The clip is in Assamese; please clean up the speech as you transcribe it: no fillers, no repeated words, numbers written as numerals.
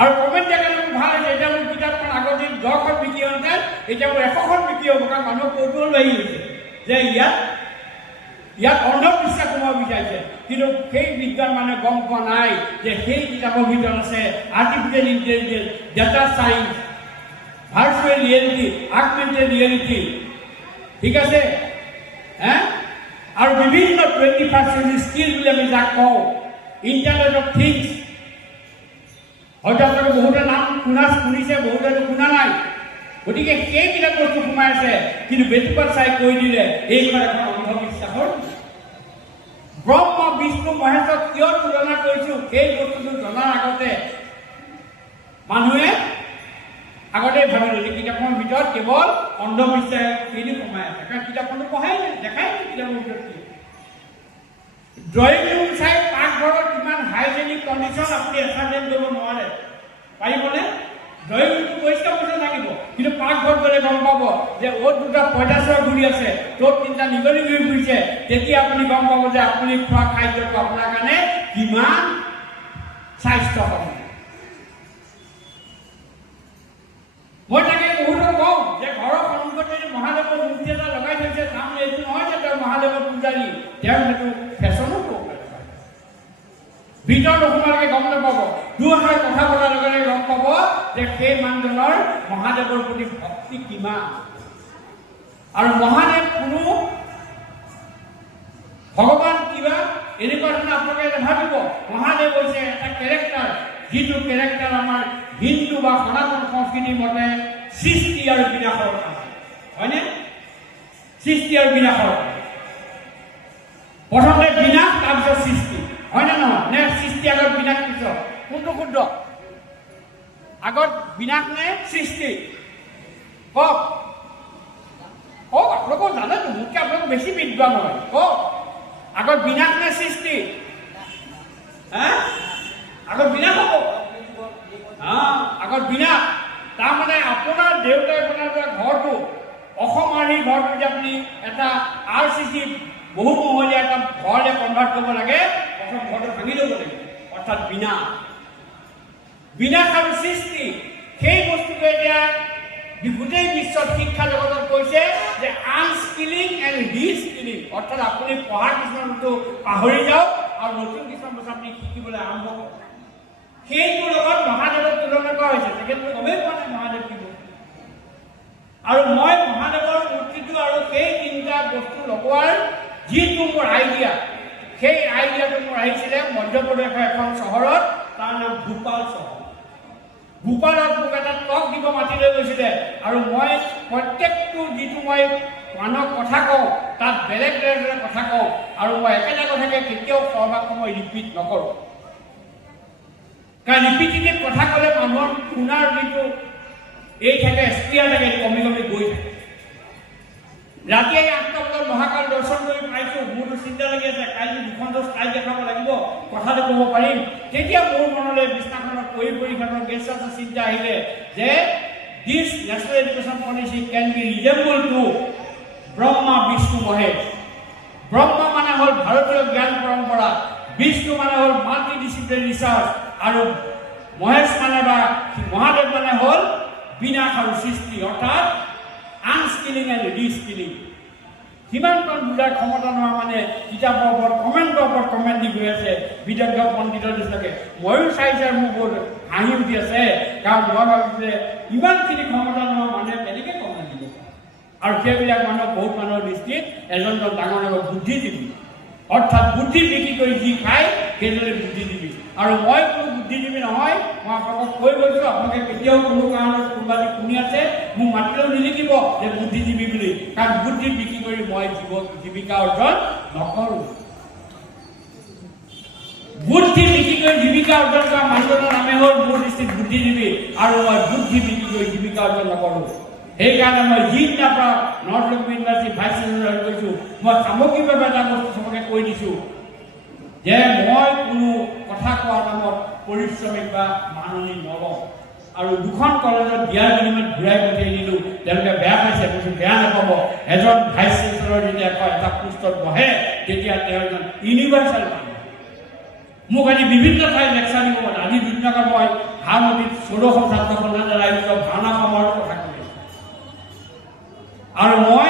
আৰু কমেণ্ট দিয়া কাৰণে ভাল হৈছে। এতিয়া মোৰ কিতাপখন আগতে 10খন বিক্ৰী হওঁতে এতিয়া মোৰ 100খন বিক্ৰী হ'ব, কাৰণ মানুহ কৌতূহল বাঢ়ি গৈছে যে ইয়াত অন্ধবিশ্বাস সোমাব বিচাৰিছে। কিন্তু সেই বিজ্ঞান মানুহে গম পোৱা নাই যে সেই কিতাপৰ ভিতৰত আছে artificial intelligence, data science, virtual reality, augmented reality, ঠিক আছে, আৰু বিভিন্ন 21st century স্কিল বুলি আমি যাক কওঁ, ইণ্টাৰনেট অফ থিংছ। হয়তো আপোনালোকে বহুতে নাম শুনিছে, বহুতে শুনা নাই। গতিকে সেইবিলাক বস্তু সোমাই আছে, কিন্তু বেটুপাত চাই কৈ দিলে এইখন এখন অন্ধবিশ্বাসৰ। ব্ৰহ্ম, বিষ্ণু, মহেশক কিয় তুলনা কৰিছোঁ, সেই বস্তুটো জনাৰ আগতে মানুহে আগতেই ভাবি ল'লে কিতাপখনৰ ভিতৰত কেৱল অন্ধবিশ্বাসখিনি সোমাই আছে, কাৰণ কিতাপখনটো পঢ়াই নাই, দেখাই নাই কিতাপৰ ভিতৰত কি। ড্ৰয়িং ৰুম চাই পাকঘৰত কিমান হাইজেনিক কণ্ডিশ্যন আপুনি এছাৰ্টেইন কৰিব নোৱাৰে, পাৰিবনে? ড্ৰয়িং ৰুমটো পৰিষ্কাৰ পৰিচ্ছন্ন থাকিব, কিন্তু পাকঘৰত গ'লে গম পাব যে অ'ত দুটা পঁইতাচোৰা ঘূৰি আছে, ত'ত তিনিটা নিগনি ঘূৰি ফুৰিছে। তেতিয়া আপুনি গম পাব যে আপুনি খোৱা খাদ্যটো আপোনাৰ কাৰণে কিমান স্বাস্থ্যসন্মত। মই তাকে বহুতো কওঁ যে ঘৰৰ সন্মুখত যদি মহাদেৱৰ মূৰ্তি এটা লগাই থৈছে, তাৰমানে এইটো নহয় যে তেওঁ মহাদেৱৰ পূজাৰী, তেওঁ সেইটো ফেশ্বনো কৰিব পাৰে। ভিতৰত নোসোমালৈকে গম নাপাব, দুআষাৰ কথা পতাৰ লগে লগে গম পাব যে সেই মানুহজনৰ মহাদেৱৰ প্ৰতি ভক্তি কিমান। আৰু মহাদেৱ কোনো ভগৱান কিবা এনেকুৱা ধৰণে আপোনালোকে নাভাবিব। মহাদেৱ হৈছে এটা কেৰেক্টাৰ, যিটো কেৰেক্টাৰ আমাৰ হিন্দু বা সনাতন সংস্কৃতিৰ মতে সৃষ্টি আৰু বিনাশৰ কথা, হয়নে? সৃষ্টি আৰু বিনাশৰ, প্ৰথমতে বিনাশ, তাৰপিছত সৃষ্টি, হয়নে নহয়? নে সৃষ্টি আগত বিনাশ পিছত? কোনটো শুদ্ধ? আগত বিনাশ নে সৃষ্টি? কওক কওক, আপোনালোকেও জানেতো, মোতকৈ আপোনালোক বেছি বিদ্বান হয়। কওক, আগত বিনাশ নে সৃষ্টি? আগত বিনাশ হ'ব। আগত বিনাশ, তাৰমানে আপোনাৰ দেউতাই বনাই যোৱা ঘৰটো, অসম আৰ্হিৰ ঘৰটো যে আপুনি এটা RCC বহুমহলীয়া এটা ঘৰলৈ কনভাৰ্ট কৰিব লাগে, প্ৰথম ঘৰটো ভাঙি ল'ব লাগিব, অৰ্থাৎ বিনাশ। বিনাশ আৰু সৃষ্টি, সেই বস্তুটো এতিয়া গোটেই বিশ্বত শিক্ষা জগতত কৈছে যে আনস্কিলিং এণ্ড ৰিস্কিলিং, অৰ্থাৎ আপুনি পঢ়াৰ কিছুমান বস্তু পাহৰি যাওক আৰু নতুন কিছুমান বস্তু আপুনি শিকিবলৈ আৰম্ভ কৰক। সেইটোৰ লগত মহাদেৱক তুলনা কৰা হৈছে। তেখেতলোকে গমেই পোৱা নাই মহাদেৱ কি বস্তু। আৰু মই মহাদেৱৰ মূৰ্তিটো আৰু সেই তিনিটা বস্তু লগোৱাৰ যিটো মোৰ আইডিয়া, সেই আইডিয়াটো মোৰ আহিছিলে মধ্যপ্ৰদেশৰ এখন চহৰত, তাৰ নাম ভূপাল চহৰ। ভূপালত মোক এটা টক দিব মাতি লৈ গৈছিলে, আৰু মই প্ৰত্যেকটো যিটো মই মানুহক কথা কওঁ তাত বেলেগ বেলেগ কথা কওঁ, আৰু মই একেটা কথাকে কেতিয়াও সৰহভাগ সময় ৰিপিট নকৰোঁ। কাৰণ ৰিপিটেটিভ কথা ক'লে মানুহৰ শুনাৰ যিটো এই থাকে স্পিয়াৰ থাকে, কমি কমি গৈ থাকে। ৰাতিয়ে 8টা বজাত মহাকাল দৰ্শন কৰি পাইছোঁ, মোৰতো চিন্তা লাগি আছে, কাইলৈ 2খন স্লাইড দেখাব লাগিব, কথাটো ক'ব পাৰিম। তেতিয়া মোৰ মনলৈ বিছনাখনত পৰি সিহঁতৰ গেষ্ট হাউচৰ চিন্তা আহিলে যে this national education policy can be resemble to Brahma Vishnu Mahesh. Brahma মানে হ'ল ভাৰতীয় জ্ঞান পৰম্পৰা, বিষ্ণু মানে হ'ল মাল্টি ডিচিপ্লিন ৰিচাৰ্চ, আৰু মহেশ মানে বা মহাদেৱ মানে হ'ল বিনাশ আৰু সৃষ্টি, অৰ্থাৎ আনস্কিলিং এণ্ড ৰিস্কিলিং। সিমানকণ বুজাৰ ক্ষমতা নোহোৱা মানে কিতাপৰ ওপৰত কমেণ্টৰ ওপৰত কমেণ্ট দি গৈ আছে বিদগ্ধ পণ্ডিতৰ নিচিনাকৈ। ময়ো চাইছে, মোৰ বহুত হাঁহি উঠি আছে, কাৰণ মই ভাবিছোঁ যে ইমানখিনি ক্ষমতা নোহোৱা মানুহে কেনেকৈ কমেণ্ট দিব পাৰে। আৰু সেইবিলাক মানুহক বহুত মানুহৰ দৃষ্টিত এজন ডাঙৰ ডাঙৰ বুদ্ধিজীৱী, অৰ্থাৎ বুদ্ধি বিক্ৰী কৰি যি খায় সেইদৰে বুদ্ধিজীৱী। আৰু মই কোনো বুদ্ধিজীৱী নহয়, মই আপোনালোকক কৈ গৈছোঁ। আপোনালোকে কেতিয়াও কোনো কাৰণত কোনোবা শুনি আছে মোক মাতিলেও নিলিখিব যে বুদ্ধিজীৱী বুলি, কাৰণ বুদ্ধি বিক্ৰী কৰি মই জীৱিকা অৰ্জন নকৰোঁ। বুদ্ধি বিক্ৰী কৰি জীৱিকা অৰ্জন কৰা মানুহজনৰ নামে হ'ল মোৰ দৃষ্টিত বুদ্ধিজীৱী, আৰু মই বুদ্ধি বিক্ৰী কৰি জীৱিকা অৰ্জন নকৰোঁ। সেইকাৰণে মই যিদিনাৰ পৰা নৰ্থ লখিমপুৰ ইউনিভাৰ্চিটি ভাইচ চেঞ্চেলৰ কৈছোঁ, মই সামগ্ৰিকভাৱে এটা বস্তু চবকে কৈ দিছোঁ যে মই কোনো কথা কোৱাৰ নামত পৰিশ্ৰমিক বা মাননি নলওঁ। আৰু 2খন কলেজত দিয়াৰ বিনিময়ত ঘূৰাই পঠিয়াই দিলোঁ, তেওঁলোকে বেয়া পাইছে, কৈছোঁ বেয়া নাপাব। এজন ভাইচ চেঞ্চেলৰ যেতিয়া এটা পোষ্টত বহে, তেতিয়া তেওঁ এজন ইউনিভাৰ্চেল মানুহ, মোক আজি বিভিন্ন ঠাইত লেকচাৰ দিব পাৰে। আজি দুদিনকৈ মই হাৰমতিত ১৪খন ছাত্ৰ সন্থাৰ দ্বাৰা আয়োজিত ভাওনা সমাৰোহৰ কথা কৈ আছোঁ। আৰু মই